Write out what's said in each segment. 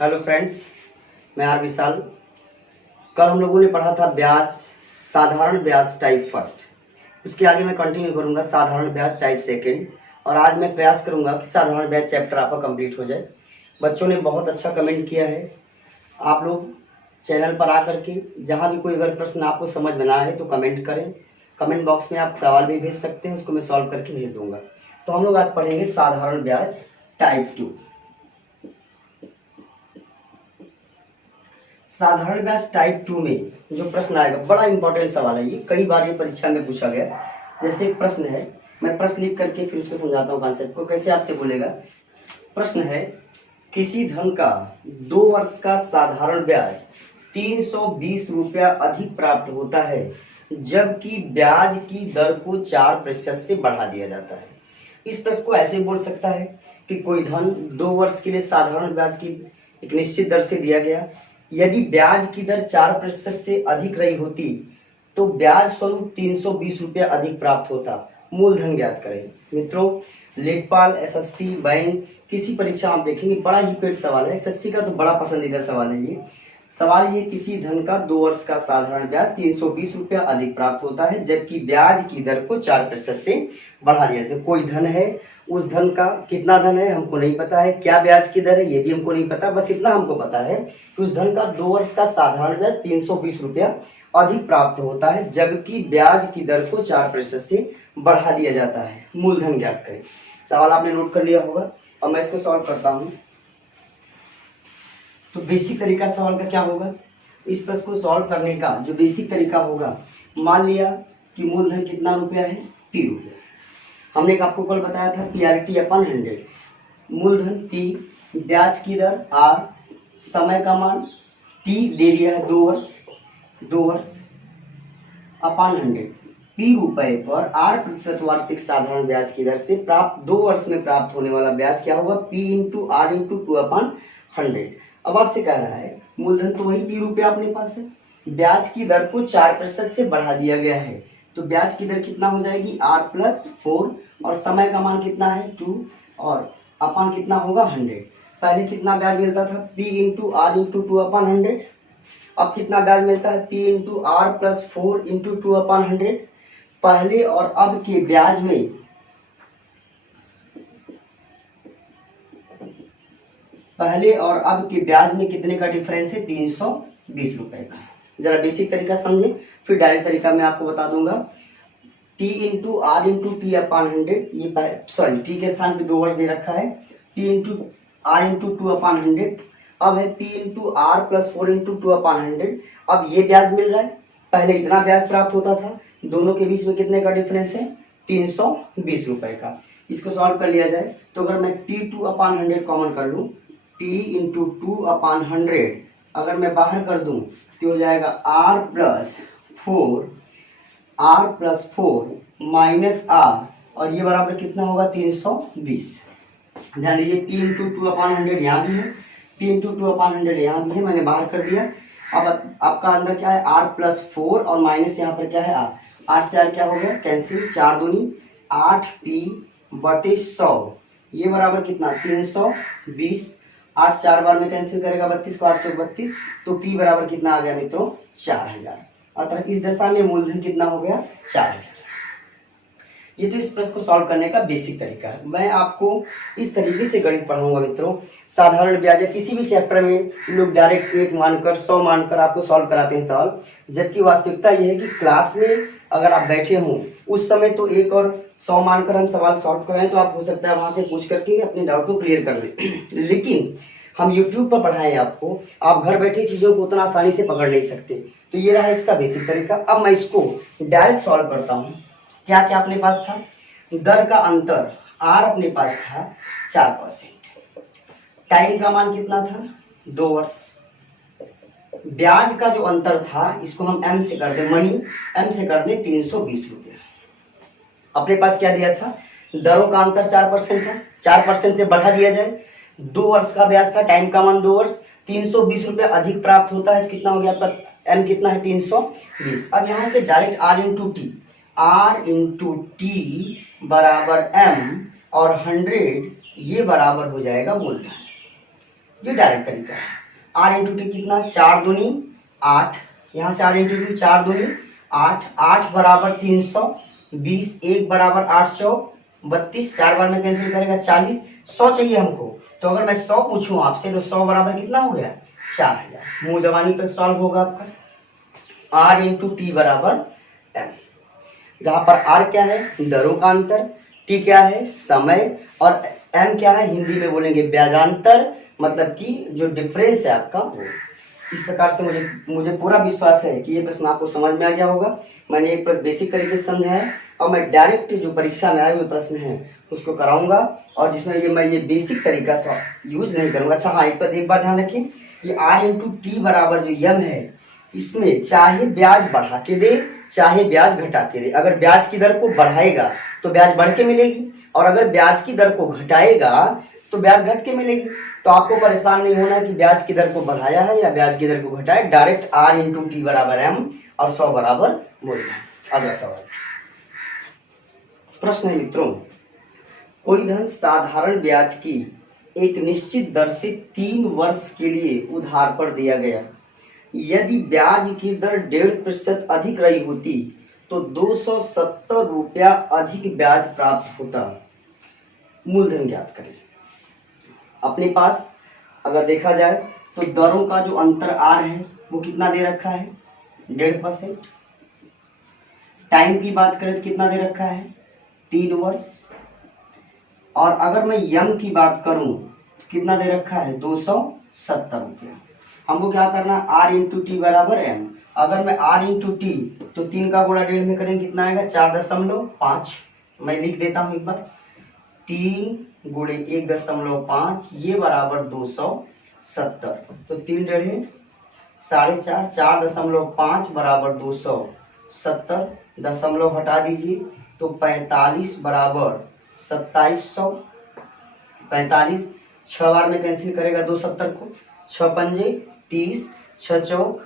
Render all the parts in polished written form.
Hello friends, मैं are विशाल। कल हम लोगों ने पढ़ा था ब्याज, साधारण ब्याज टाइप फर्स्ट। उसके आगे मैं कंटिन्यू करूंगा साधारण ब्याज टाइप सेकंड। और आज मैं प्रयास करूंगा कि साधारण ब्याज चैप्टर आपका कंप्लीट हो जाए। बच्चों ने बहुत अच्छा कमेंट किया है। आप लोग चैनल पर आकर के जहाँ भी कोई अगर प्रश्न आपको समझ में ना आए तो कमेंट करें। कमेंट बॉक्स में आप सवाल भी भेज सकते हैं, उसको मैं सॉल्व करके भेज दूंगा। तो हम लोग आज पढ़ेंगे साधारण ब्याज टाइप 2। साधारण ब्याज टाइप 2 में जो प्रश्न आएगा, बड़ा इंपॉर्टेंट सवाल है ये, कई बार ये परीक्षा में पूछा गया। जैसे एक प्रश्न है, मैं प्रश्न लिख करके फिर उसको समझाता हूँ कॉन्सेप्ट को। कैसे आपसे बोलेगा, प्रश्न है किसी धन का 2 वर्ष का साधारण ब्याज 320 रुपया अधिक प्राप्त होता है जबकि ब्याज की दर को 4% से बढ़ा दिया जाता है। इस प्रश्न को ऐसे बोल सकता है कि कोई धन 2 वर्ष के लिए साधारण ब्याज की एक निश्चित दर से दिया गया। यदि ब्याज की दर 4% से अधिक रही होती तो ब्याज स्वरूप 320 रुपया अधिक प्राप्त होता। मूलधन ज्ञात करें। मित्रों, लेखपाल, एसएससी, बैंक, किसी परीक्षा आप देखेंगे बड़ा ही पेट सवाल है। एसएससी का तो बड़ा पसंदीदा सवाल है ये सवाल। ये किसी धन का 2 वर्ष का साधारण ब्याज 320 रुपया अधिक प्राप्त होता है जबकि ब्याज की दर को 4% से बढ़ा दिया जाता है। कोई धन है, उस धन का कितना धन है हमको नहीं पता है, क्या ब्याज की दर है ये भी हमको नहीं पता। बस इतना हमको पता है कि उस धन का 2 वर्ष का साधारण ब्याज 320 रुपया अधिक प्राप्त होता है जबकि ब्याज की दर को 4% से बढ़ा दिया जाता है। मूलधन ज्ञात करें। सवाल आपने नोट कर लिया होगा और मैं इसको सॉल्व करता हूं। तो बेसिक तरीका सवाल का क्या होगा, इस प्रश्न को सॉल्व करने का जो बेसिक तरीका होगा, मान लिया कि मूलधन कितना रुपया है, P रुपया। हमने आपको कल बताया था PRT अपन 100। मूलधन P, ब्याज की दर R, समय का मान T दे दिया है 2 वर्ष अपन 100। P रुपए पर R% वार्षिक साधारण ब्याज की दर से प्राप्त 2 वर्ष में प्राप्त होने वाला ब्याज क्या होगा, P इंटू R इंटू 2/100। अब आपसे कह रहा है मूलधन तो वही P रुपया अपने पास है, ब्याज की दर को 4% से बढ़ा दिया गया है तो ब्याज की दर कितना हो जाएगी R+4 और समय का मान कितना है 2 और अपन कितना होगा 100। पहले कितना ब्याज मिलता था P इंटू R इंटू 2/100। अब कितना ब्याज मिलता है P इंटू R+4 इंटू 2/100। पहले और अब के ब्याज में कितने का डिफरेंस है, 320 रुपए का। जरा बेसिक तरीका समझे, फिर डायरेक्ट तरीका मैं आपको बता दूंगा। T into R into T/100, ये सॉरी T के स्थान पे 2 वर्ष दे रखा है, T इंटू R इंटू 2/100। अब है P इंटू R+4 इंटू 2/100। अब ये ब्याज मिल रहा है, पहले इतना ब्याज प्राप्त होता था, दोनों के बीच में कितने का डिफरेंस है, 320 रुपए का। इसको सॉल्व कर लिया जाए तो अगर मैं T 2/100 कॉमन कर लूं, T इंटू 2/100 अगर मैं बाहर कर दूं तो हो जाएगा R+4 माइनस R और ये बराबर कितना होगा 320। ध्यान दीजिए P इंटू 2/100 यहाँ भी है, P इंटू 2/100 यहाँ भी है, मैंने बाहर कर दिया। अब आपका अंदर क्या है R+4 और माइनस यहाँ पर क्या है R से R क्या हो गया कैंसिल, 4 दूनी 8P/100 ये बराबर कितना 320। 8 4 बार में कैंसिल करेगा 32 को, 8 चौक 32, तो P बराबर कितना आ गया मित्रों 4000। अतः इस दशा में मूलधन कितना हो गया 4000। ये तो इस प्रश्न को सॉल्व करने का बेसिक तरीका है। मैं आपको इस तरीके से गणित पढ़ाऊंगा मित्रों। साधारण ब्याज या किसी भी चैप्टर में लोग डायरेक्ट 1 मानकर 100 मानकर आपको सॉल्व कराते हैं सवाल, जबकि वास्तविकता यह है कि क्लास में अगर आप बैठे हों उस समय तो 1 और 100 मानकर हम सवाल सॉल्व कराएं तो आप हो सकता है वहां से पूछ करके अपने डाउट को क्लियर कर लें। लेकिन हम यूट्यूब पर पढ़ाएं आपको, आप घर बैठे चीजों को उतना आसानी से पकड़ नहीं सकते। तो ये रहा इसका बेसिक तरीका। अब मैं इसको डायरेक्ट सॉल्व करता हूँ। क्या क्या अपने पास था, दर का अंतर R अपने पास था 4%, टाइम का मान कितना था 2 वर्ष, ब्याज का जो अंतर था इसको हम M से कर दे, मनी M से कर दे 320 रुपया। अपने पास क्या दिया था, दरों का अंतर 4% था, 4% से बढ़ा दिया जाए, 2 वर्ष का ब्याज था, टाइम का मान 2 वर्ष, 320 रुपया अधिक प्राप्त होता है। कितना हो गया आपका M कितना है 320। अब यहाँ से डायरेक्ट R इंटू टी बराबर M और 100 ये बराबर हो जाएगा मूलधन। ये डायरेक्ट तरीका है। आर इंटू टी कितना, 4 दूनी 8, यहाँ से आर इंटू टी 4 दूनी 8, 8 बराबर 320, 1 बराबर 8 चौक 32, 4 बार में कैंसिल करेगा 40, 100 चाहिए हमको। तो अगर मैं 100 पूछूं आपसे तो 100 बराबर कितना हो गया, 4000। मुंह जबानी पर सॉल्व होगा आपका। आर इंटू टी बराबर एम, जहां पर आर क्या है, दरों का अंतर, टी क्या है, समय, और एम क्या है, हिंदी में बोलेंगे ब्याजांतर, मतलब कि जो डिफरेंस है आपका वो। इस प्रकार से मुझे पूरा विश्वास है कि ये प्रश्न आपको समझ में आ गया होगा। मैंने एक प्रश्न बेसिक तरीके से समझा है और मैं डायरेक्ट जो परीक्षा में आए हुए प्रश्न हैं उसको कराऊंगा, और जिसमें मैं ये बेसिक तरीका से यूज नहीं करूंगा। अच्छा हाँ, एक बार ध्यान रखिए, ये आर इंटू टी बराबर जो यम है, इसमें चाहे ब्याज बढ़ा के दे चाहे ब्याज घटा के दे, अगर ब्याज की दर को बढ़ाएगा तो ब्याज बढ़ के मिलेगी, और अगर ब्याज की दर को घटाएगा तो ब्याज घट के मिलेगी। तो आपको परेशान नहीं होना है कि ब्याज की दर को बढ़ाया है या ब्याज की दर को घटाया, डायरेक्ट आर इंटू टी बराबर एम और 100 बराबर मूलधन। अगला सवाल प्रश्न है मित्रों, कोई धन साधारण ब्याज की एक निश्चित दर से 3 वर्ष के लिए उधार पर दिया गया। यदि ब्याज की दर 1.5% अधिक रही होती तो 270 रुपया अधिक ब्याज प्राप्त होता। मूलधन ज्ञात करें। अपने पास अगर देखा जाए तो दरों का जो अंतर आर है वो कितना दे रखा है, 1.5%। टाइम की बात करें तो कितना दे रखा है, 3 वर्ष। और अगर मैं यम की बात करूं तो कितना दे रखा है, 270 रुपया। हमको क्या करना, आर इंटू टी बराबर एम। अगर मैं आर इंटू टी तो 3 का गुणा 1.5 में करेंगे कितना आएगा, 4.5। मैं लिख देता हूं एक बार, 3 गुणे 1.5 ये बराबर 270। तो 3 डेढ़े 4.5, 4.5 बराबर 270, दशमलव हटा दीजिए तो 45 बराबर 2700। 45 6 बार में कैंसिल करेगा 270 को, 6 पंजे 30, 6 चौक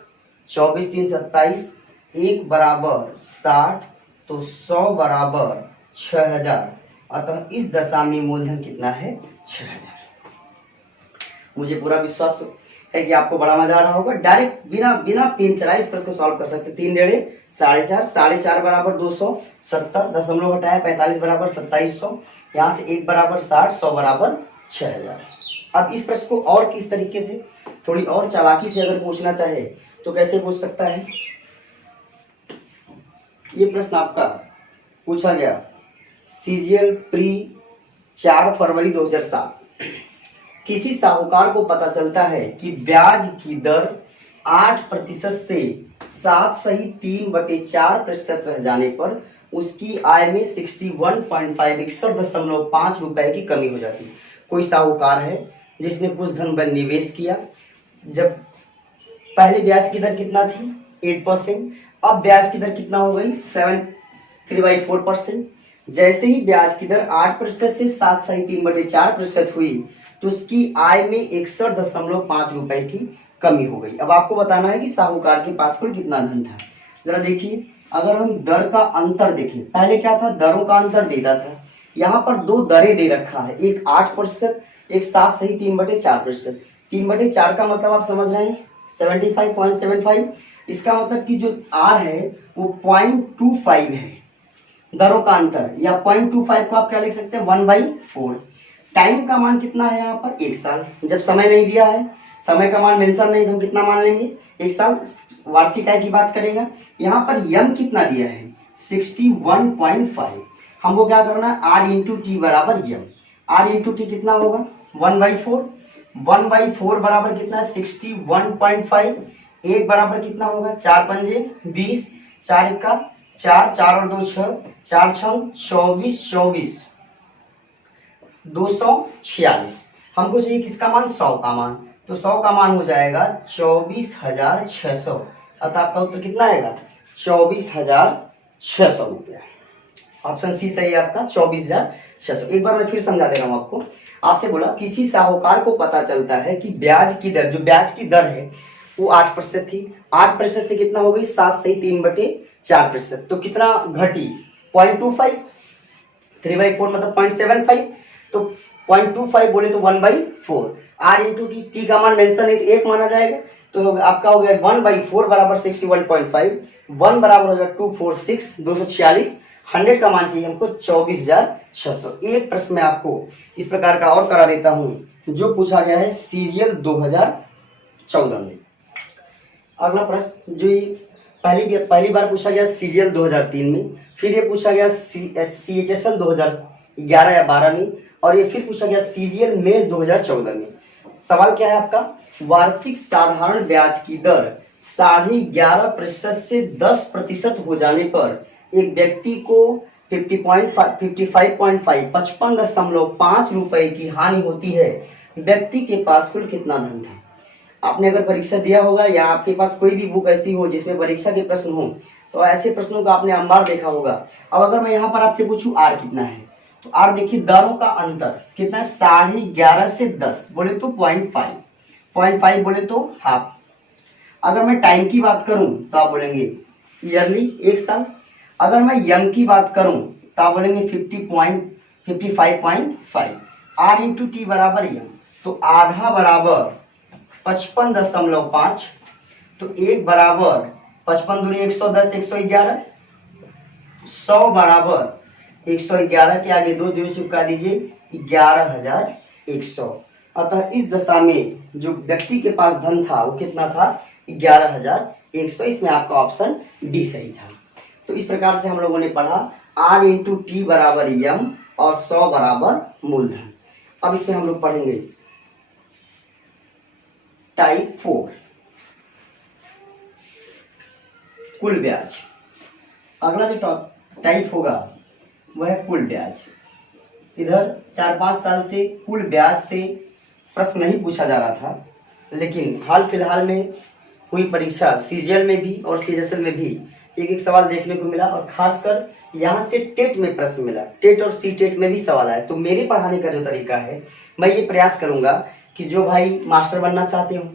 24, 3 27, 1 बराबर 60, तो 100 बराबर 6000। अतः इस दशा में मूलधन कितना है, 6000। मुझे पूरा विश्वास है कि आपको बड़ा मजा आ रहा होगा। डायरेक्ट बिना पेन चलाए इस प्रश्न को सॉल्व कर सकते। 3 डेढ़े 4.5, 4.5 बराबर 270, दशमलव हटाया 45 बराबर 2700, यहाँ से 1 बराबर 60, 100 बराबर 6000। अब इस प्रश्न को और किस तरीके से, थोड़ी और चालाकी से अगर पूछना चाहे तो कैसे पूछ सकता है। ये प्रश्न आपका पूछा गया सीजीएल प्री 4 फरवरी 2007। किसी साहूकार को पता चलता है कि ब्याज की दर 8% से 7.3/4% रह जाने पर उसकी आय में 61.5 रुपए की कमी हो जाती है। कोई साहूकार है जिसने कुछ धन पर निवेश किया, जब पहले ब्याज की दर कितना थी 8%, अब ब्याज की दर कितना हो गई 3/4%। जैसे ही ब्याज की दर 8% से 7.3/4% हुई तो उसकी आय में 61.5 रुपए की कमी हो गई। अब आपको बताना है कि साहूकार के पास कुल कितना धन था। जरा देखिए, अगर हम दर का अंतर देखें, पहले क्या था, दरों का अंतर देता था, यहाँ पर 2 दरें दे रखा है, एक 8%, एक 7.3/4%। 3/4 का मतलब आप समझ रहे हैं 75.75। इसका मतलब कि जो आर है वो 0.25 है दरों का अंतर, या 0.25 को आप क्या लिख सकते हैं 1/4। टाइम का मान कितना है यहाँ पर 1 साल, जब समय नहीं दिया है, समय का मान मेंशन नहीं, तो हम कितना मान लेंगे 1 साल। वार्षिक आय की बात करेगा, यहाँ पर यम कितना दिया है 61.5। हमको क्या करना है, आर इंटू टी बराबर यम। आर इंटू टी कितना होगा 1/4। 1/4 बराबर कितना है 61.5। 1 बराबर कितना होगा 4 पंजे 20, 4 का 4, 4 और 2 6, 4 6 24, 246। हमको चाहिए किसका मान 100 का मान, तो 100 का मान हो जाएगा 24,600। अतः आपका उत्तर कितना आएगा 24,600 रुपया। ऑप्शन सी सही है आपका 24,600। एक बार मैं फिर समझा दे रहा हूं आपको। आपसे बोला किसी साहूकार को पता चलता है कि ब्याज की दर, जो ब्याज की दर है वो 8% थी, 8% से कितना हो गई 7.3/4%, तो कितना घटी 0.25। 3/4 मतलब 0.75, तो 0.25 बोले तो 1/4, r इंटू टी, टी का मान मेंशन है तो 1 माना जाएगा, तो आपका हो गया 1/4 बराबर 61.5, 1 बराबर हो गया 246, 246, 100 का मान चाहिए हमको 24,600। एक प्रश्न में आपको इस प्रकार का और करा देता हूं जो पूछा गया है सीजीएल 2014 में। अगला प्रश्न जो पहली बार पूछा गया सीजीएल 2003 में, फिर ये पूछा गया सीएचएसएल 2011 या 12 में, और ये फिर पूछा गया सीजीएल मेंस 2014 में। सवाल क्या है आपका, वार्षिक साधारण ब्याज की दर 11.5% से 10% हो जाने पर एक व्यक्ति को 55.5 रुपए की हानि होती है, व्यक्ति के पास कुल कितना धन था। आपने अगर परीक्षा दिया होगा या आपके पास कोई भी बुक ऐसी हो जिसमें परीक्षा के प्रश्न हो तो ऐसे प्रश्नों का आपने अंबार देखा होगा। अब अगर मैं यहाँ पर आपसे पूछूं आर कितना है, तो आर देखिए दरों का अंतर कितना है, 11.5 से 10 बोले तो 0.5 बोले तो हाफ। अगर मैं टाइम की बात करूं तो आप बोलेंगे ईयरली, एक साल। अगर मैं यम की बात करूं तो आप बोलेंगे 55.5। आर इंटू टी बराबर यम, तो आधा बराबर 55.5, तो एक बराबर 55 दूनी 110, 111, 100 बराबर 111 के आगे 2 जीरो चिपका दीजिए 11,100। अतः इस दशा में जो व्यक्ति के पास धन था वो कितना था, 11,100। इसमें आपका ऑप्शन डी सही था। तो इस प्रकार से हम लोगों ने पढ़ा आर इंटू टी बराबर यम और 100 बराबर मूलधन। अब इसमें हम लोग पढ़ेंगे टाइप 4 कुल ब्याज। अगला जो टाइप होगा वह है कुल ब्याज। इधर 4-5 साल से कुल ब्याज से प्रश्न नहीं पूछा जा रहा था, लेकिन हाल फिलहाल में हुई परीक्षा सीजीएल में भी और सीएचएसएल में भी एक सवाल देखने को मिला, और खासकर यहाँ से टेट में प्रश्न मिला। टेट और सी टेट में भी सवाल आया। तो मेरे पढ़ाने का जो तरीका है, मैं ये प्रयास करूंगा कि जो भाई मास्टर बनना चाहते हो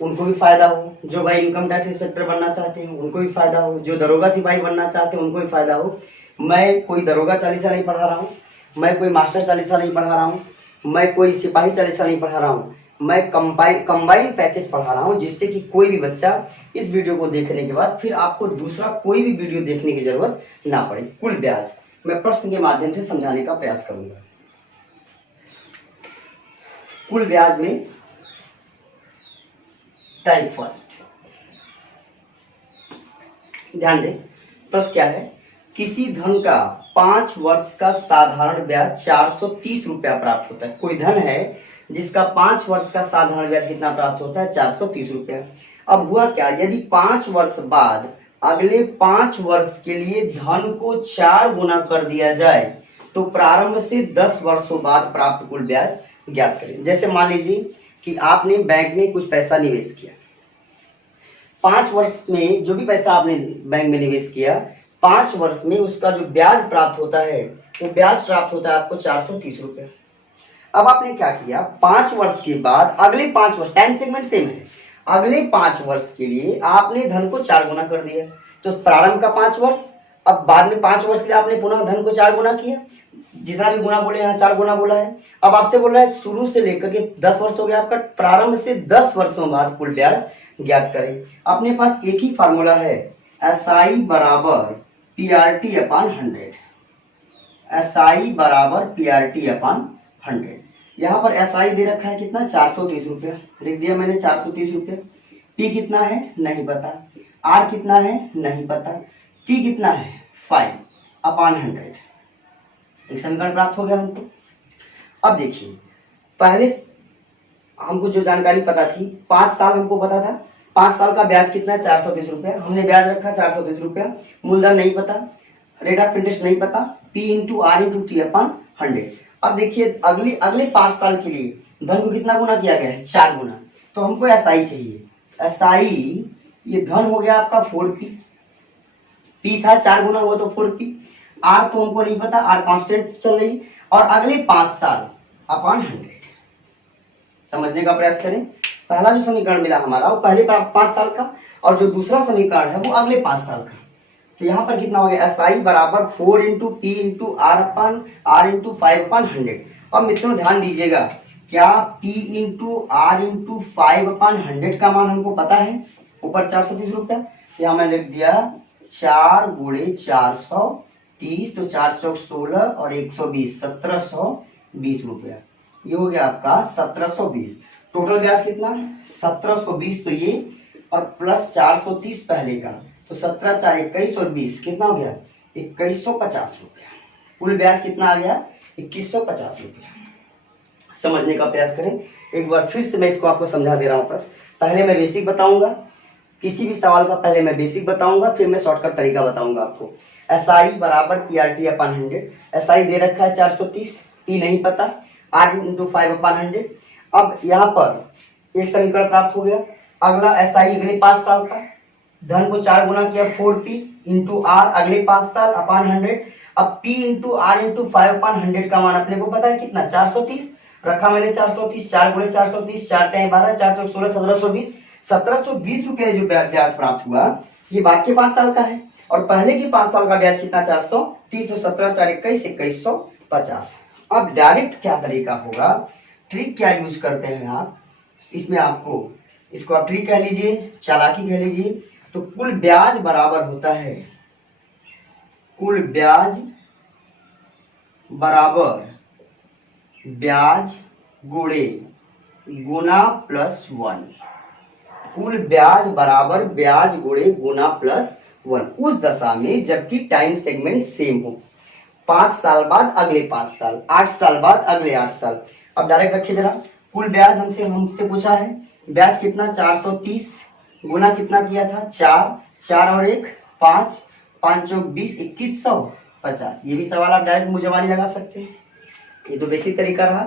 उनको भी फायदा हो, जो भाई इनकम टैक्स इंस्पेक्टर बनना चाहते हो उनको भी फायदा हो, जो दरोगा सिपाही बनना चाहते हैं उनको भी फायदा हो। मैं कोई दरोगा चालीसा नहीं पढ़ा रहा हूँ, मैं कोई मास्टर चालीसा नहीं पढ़ा रहा हूँ, मैं कोई सिपाही चालीसा नहीं पढ़ा रहा हूँ, मैं कंबाइंड पैकेज पढ़ा रहा हूँ, जिससे कि कोई भी बच्चा इस वीडियो को देखने के बाद फिर आपको दूसरा कोई भी वीडियो देखने की जरूरत ना पड़े। कुल ब्याज मैं प्रश्न के माध्यम से समझाने का प्रयास करूंगा। कुल ब्याज में टाइप फर्स्ट, ध्यान दें प्रश्न क्या है, किसी धन का 5 वर्ष का साधारण ब्याज 430 रुपया प्राप्त होता है। कोई धन है जिसका 5 वर्ष का साधारण ब्याज कितना प्राप्त होता है, 430 रुपया। अब हुआ क्या, यदि 5 वर्ष बाद अगले 5 वर्ष के लिए धन को 4 गुना कर दिया जाए तो प्रारंभ से 10 वर्षों बाद प्राप्त कुल ब्याज ज्ञात करें। जैसे मान लीजिए कि आपने बैंक में कुछ पैसा निवेश किया, 5 वर्ष में जो भी पैसा आपने बैंक में निवेश किया, 5 वर्ष में उसका जो ब्याज प्राप्त होता है वो ब्याज प्राप्त होता है आपको 430 रुपया। अब आपने क्या किया, 5 वर्ष के बाद अगले 5 वर्ष, टाइम सेगमेंट सेम है, अगले 5 वर्ष के लिए आपने धन को 4 गुना कर दिया। तो प्रारंभ का 5 वर्ष, अब बाद में 5 वर्ष के लिए आपने पुनः धन को 4 गुना किया, जितना भी गुना बोले यहाँ 4 गुना बोला है। अब आपसे बोल रहा है शुरू से लेकर के 10 वर्ष हो गया आपका, प्रारंभ से 10 वर्षों बाद कुल ब्याज ज्ञात करें। अपने पास एक ही फार्मूला है, SI बराबर PRT अपॉन 100, SI बराबर PRT अपॉन 100। यहाँ पर SI दे रखा है कितना, 430 रुपया, लिख दिया मैंने 430 रुपया। P कितना है नहीं पता, R कितना है नहीं पता, T कितना है 5 अपॉन 100। एक समीकरण प्राप्त हो गया हमको। अब देखिए पहले हमको जो जानकारी पता थी, 5 साल हमको पता था, 5 साल का ब्याज कितना है 430 रुपया, हमने ब्याज रखा 430 रुपया, मूलधन नहीं पता, रेट ऑफ इंटरेस्ट नहीं पता, P into R into T upon 100। अब देखिए अगले 5 साल के लिए धन को कितना गुना किया गया है, 4 गुना। तो हमको SI चाहिए, SI ये धन हो गया आपका 4P, P था 4 गुना हुआ तो 4P, R तो हमको नहीं पता, R कांस्टेंट चल रही, और अगले 5 साल अपॉन 100। समझने का प्रयास करें। पहला जो समीकरण मिला हमारा वो पहले 5 साल का, और जो दूसरा समीकरण है वो अगले 5 साल का। तो यहाँ पर कितना हो गया, SI बराबर 4 into P into R upon R into 5 upon 100। अब मित्रों ध्यान दीजिएगा, क्या P इंटू आर इंटू 5/100 का मान हमको पता है? ऊपर 430 रुपया, यहाँ मैंने लिख दिया 4 गुणे 430, तो 4 चौक 16 और 120, 1720 रुपया। ये हो गया आपका 1720। टोटल ब्याज कितना? 1720, तो ये और प्लस 430 पहले का, तो 17 4 21 और 20 कितना हो गया? 2150 रुपया। कुल ब्याज कितना आ गया? 2150 रुपया। समझने का प्रयास करें। एक बार फिर से मैं इसको आपको समझा दे रहा हूँ। प्रश्न पहले मैं बेसिक बताऊंगा, किसी भी सवाल का पहले मैं बेसिक बताऊंगा, फिर मैं शॉर्टकट तरीका बताऊंगा आपको। SI बराबर PRT/100। SI दे रखा है 430, P नहीं पता, R इंटू 5/100। अब यहाँ पर एक समीकरण प्राप्त हो गया। अगला SI अगले 5 साल का, धन को 4 गुना किया 4P इंटू R अगले 5 साल अपान 100। अब P इंटू आर इंटू 5/100 का मान अपने को पता है कितना? 430 रखा मैंने 430, 4 गुणे 430, 4 टाइम 12, 4 चौक 16, 1720, 1720 रुपये जो ब्याज प्राप्त हुआ ये बाद के 5 साल का है, और पहले के 5 साल का ब्याज कितना? 430, तो 17 4 21 2150। अब डायरेक्ट क्या तरीका होगा, ट्रिक क्या यूज करते हैं आप इसमें, आपको इसको आप ट्रिक कह लीजिए, चालाकी कह लीजिए। तो कुल ब्याज बराबर होता है, कुल ब्याज बराबर ब्याज गुणे गुना प्लस 1। कुल ब्याज बराबर ब्याज गुणे गुना प्लस 1 उस दशा में जबकि टाइम सेगमेंट सेम हो। 5 साल बाद अगले 5 साल, 8 साल बाद अगले 8 साल। अब डायरेक्ट रखिए जरा, कुल ब्याज हमसे पूछा है, ब्याज कितना? 430 गुना कितना किया था? 4, 4 और 1 5, 5 चौक 20, 2150। ये भी सवाल आप डायरेक्ट मुझे लगा सकते हैं, ये तो बेसिक तरीका रहा।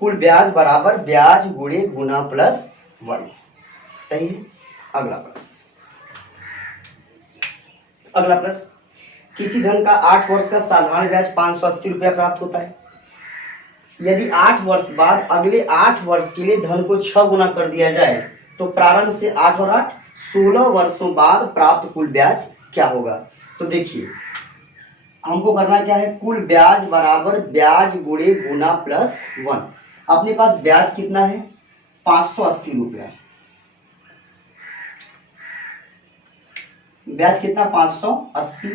कुल ब्याज बराबर ब्याज गुणे गुना प्लस 1, सही है। अगला प्रश्न, किसी धन का 8 वर्ष का साधारण ब्याज 580 रुपया प्राप्त होता है। यदि 8 वर्ष बाद अगले 8 वर्ष के लिए धन को 6 गुना कर दिया जाए तो प्रारंभ से 8 और 8 16 वर्षों बाद प्राप्त कुल ब्याज क्या होगा? तो देखिए हमको करना क्या है, कुल ब्याज बराबर ब्याज गुणे गुना प्लस 1। अपने पास ब्याज कितना है? 580 रुपया। ब्याज कितना? 580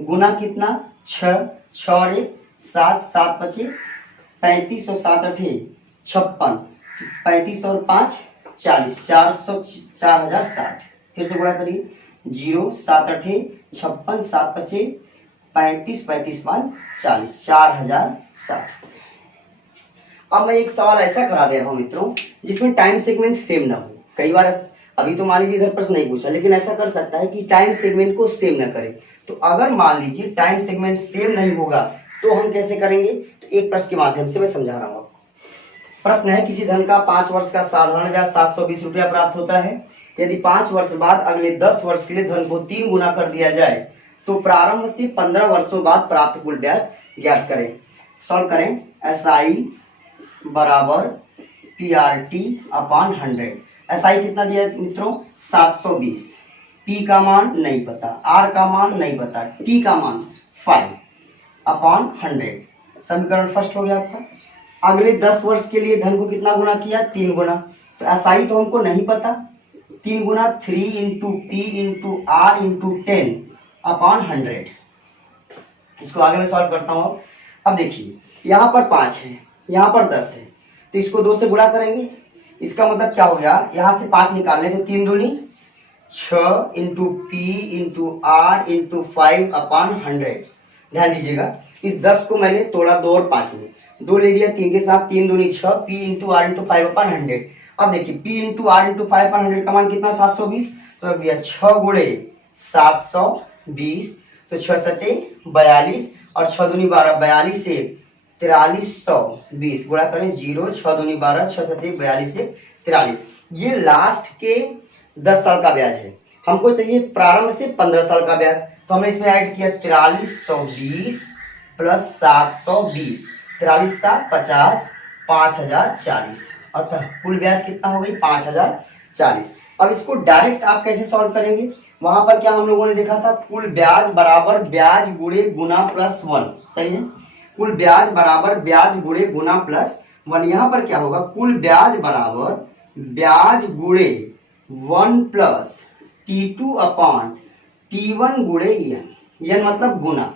गुना कितना? 6, 6 और 1 7, 7 पचे 35 और 7 अठे 56, 35 और 5 40, 4060। फिर से गुणा करिए, 0 7 अठे 56, 7 पचे 35, 35 5 40, 4060। अब मैं एक सवाल ऐसा करा दे रहा हूं मित्रों जिसमें टाइम सेगमेंट सेम ना हो। कई बार अभी तो मान लीजिए इधर प्रश्न नहीं पूछा, लेकिन ऐसा कर सकता है कि टाइम सेगमेंट को सेम ना करे। तो अगर मान लीजिए टाइम सेगमेंट सेम नहीं होगा तो हम कैसे करेंगे? तो एक प्रश्न के माध्यम से मैं समझा रहा हूं आपको। प्रश्न है, किसी धन का 5 वर्ष का साधारण ब्याज 720 रुपया प्राप्त होता है। यदि 5 वर्ष बाद अगले 10 वर्ष के लिए धन को 3 गुना कर दिया जाए तो प्रारंभ से 15 वर्षों बाद प्राप्त कुल ब्याज ज्ञात करें। सॉल्व करें। SI बराबर PRT/100। SI कितना दिया है मित्रों? 720। P का मान नहीं पता, R का मान नहीं पता, T का मान 5/100। समीकरण फर्स्ट हो गया आपका। अगले 10 वर्ष के लिए धन को कितना गुना किया? 3 गुना। तो SI तो हमको नहीं पता, 3 गुना 3 into P into R into 10/100। इसको आगे मैं सॉल्व करता हूँ। अब देखिए यहाँ पर 5 है, यहाँ पर 10 है, तो इसको 2 से गुणा करेंगे। इसका मतलब क्या हो गया, यहाँ से 5 निकालने तो 3 दूनी 6 into P into R into 5/100। ध्यान दीजिएगा, इस 10 को मैंने तोड़ा 2 और 5 में, 2 ले दिया 3 के साथ, 3 दूनी 6, P इंटू R इंटू 5/100। अब देखिए P इंटू R इंटू 5/100 का मान कितना? 720। तो रख दिया 6 गुणे 720, तो 6 सते 42 और 6 दूनी 12, 42 से 4320 गुणा करें 0, 6 दूनी 12, 6 सते 42 से 43। ये लास्ट के 10 साल का ब्याज है। हमको चाहिए प्रारंभ से 15 साल का ब्याज, तो हमने इसमें ऐड किया 4320 प्लस 720, 43 7 50, 5040। अतः कुल ब्याज कितना हो गई? 5040। अब इसको डायरेक्ट आप कैसे सॉल्व करेंगे? वहां पर क्या हम लोगों ने देखा था, कुल ब्याज बराबर ब्याज गुणे गुना प्लस 1, सही है। कुल ब्याज बराबर ब्याज गुणे गुना प्लस 1। यहां पर क्या होगा, कुल ब्याज बराबर ब्याज गुणे 1 प्लस T2 अपॉन T1 गुणे n मतलब गुना।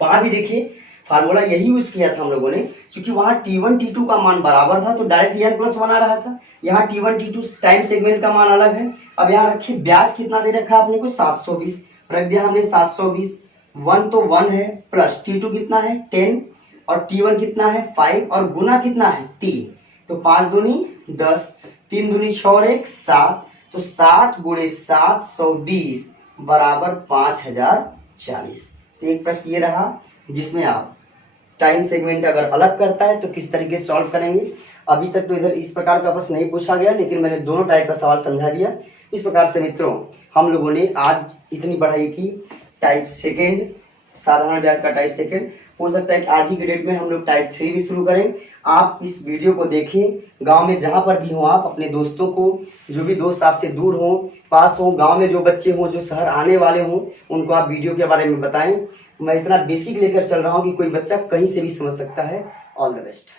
वहां भी देखिए फार्मूला यही यूज किया था हम लोगों ने, क्योंकि वहां T1 T2 का मान बराबर था तो डायरेक्ट n प्लस 1 आ रहा था। यहाँ T1 T2 टाइम सेगमेंट का मान अलग है। अब यहाँ रखिए ब्याज कितना दे रखा है आपने को 720, रख दिया हमने 720। 1 तो 1 है प्लस T2 कितना है 10 और T1 कितना है 5 और गुना कितना है 3। तो 5 दूनी 10, 3 दूनी 6 और 1 7, तो 7 गुणे 720 बराबर 5040। तो एक प्रश्न ये रहा जिसमें आप टाइम सेगमेंट अगर अलग करता है तो किस तरीके से सॉल्व करेंगे। अभी तक तो इधर इस प्रकार का प्रश्न नहीं पूछा गया, लेकिन मैंने दोनों टाइप का सवाल समझा दिया। इस प्रकार से मित्रों हम लोगों ने आज इतनी पढ़ाई की टाइप सेकेंड, साधारण ब्याज का टाइप सेकेंड। हो सकता है कि आज ही के डेट में हम लोग टाइप 3 भी शुरू करें। आप इस वीडियो को देखें, गांव में जहां पर भी हो आप अपने दोस्तों को, जो भी दोस्त आपसे दूर हो पास हो, गांव में जो बच्चे हों जो शहर आने वाले हों, उनको आप वीडियो के बारे में बताएं। मैं इतना बेसिक लेकर चल रहा हूं कि कोई बच्चा कहीं से भी समझ सकता है। All the best.